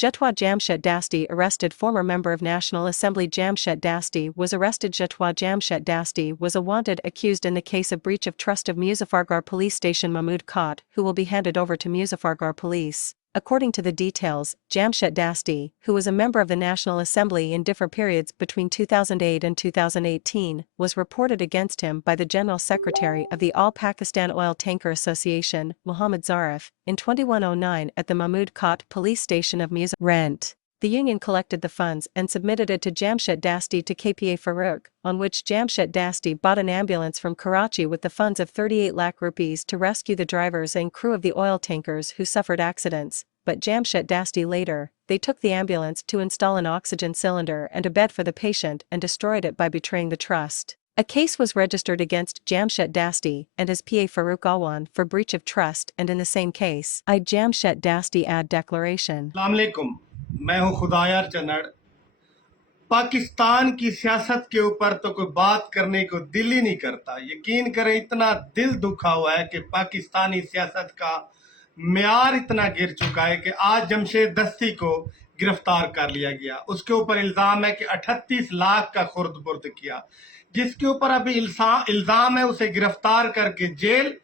Jetwa Jamshed Dasti arrested. Former member of National Assembly Jamshed Dasti was arrested. Jetwa Jamshed Dasti was a wanted accused in the case of breach of trust of Muzaffargarh police station Mahmood caught, who will be handed over to Muzaffargarh police. According to the details, Jamshed Dasti, who was a member of the National Assembly in different periods between 2008 and 2018, was reported against him by the General Secretary of the All Pakistan Oil Tanker Association, Muhammad Zarif, in 2109 at the Mahmood Khat police station of Muzaffargarh. The union collected the funds and submitted it to Jamshed Dasti to KPA Farooq, on which Jamshed Dasti bought an ambulance from Karachi with the funds of 38 lakh rupees to rescue the drivers and crew of the oil tankers who suffered accidents. But Jamshed Dasti later, they took the ambulance to install an oxygen cylinder and a bed for the patient and destroyed it by betraying the trust. A case was registered against Jamshed Dasti and his PA Farooq Awan for breach of trust, and in the same case, Jamshed Dasti ad declaration. मैं हूं खुदायार चन्नड़। पाकिस्तान की सियासत के ऊपर तो कोई बात करने को दिल ही नहीं करता। यकीन करें, इतना दिल दुखा हुआ है कि पाकिस्तानी सियासत का म्यार इतना गिर चुका है कि आज जमशेद दस्ती को गिरफ्तार कर लिया गया। उसके ऊपर इल्जाम है कि 38 लाख का खुर्द बुर्द किया, जिसके ऊपर अभी इल्जाम है उसे गिरफ्तार करके जेल,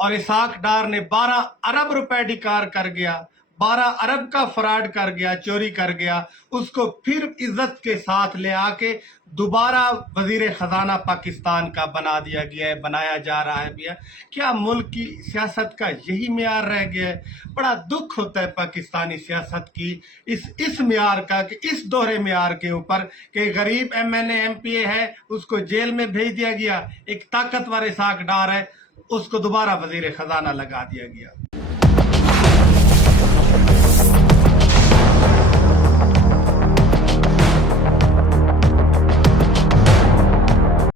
और इसाक डार ने 12 अरब रुपए डिकार कर गया, 12 अरब का फ्रॉड कर गया, चोरी कर गया। उसको फिर इज्जत के साथ ले आके दोबारा वजीर खजाना पाकिस्तान का बना दिया गया है, बनाया जा रहा है भैया। क्या मुल्क की सियासत का यही म्यार रह गया है? बड़ा दुख होता है पाकिस्तानी सियासत की इस म्यार का, कि इस दोहरे म्यार के ऊपर कि गरीब MNA MPA है उसको जेल में भेज दिया गया, एक ताकतवर इसाक डार है उसको दोबारा वजीर खजाना लगा दिया गया।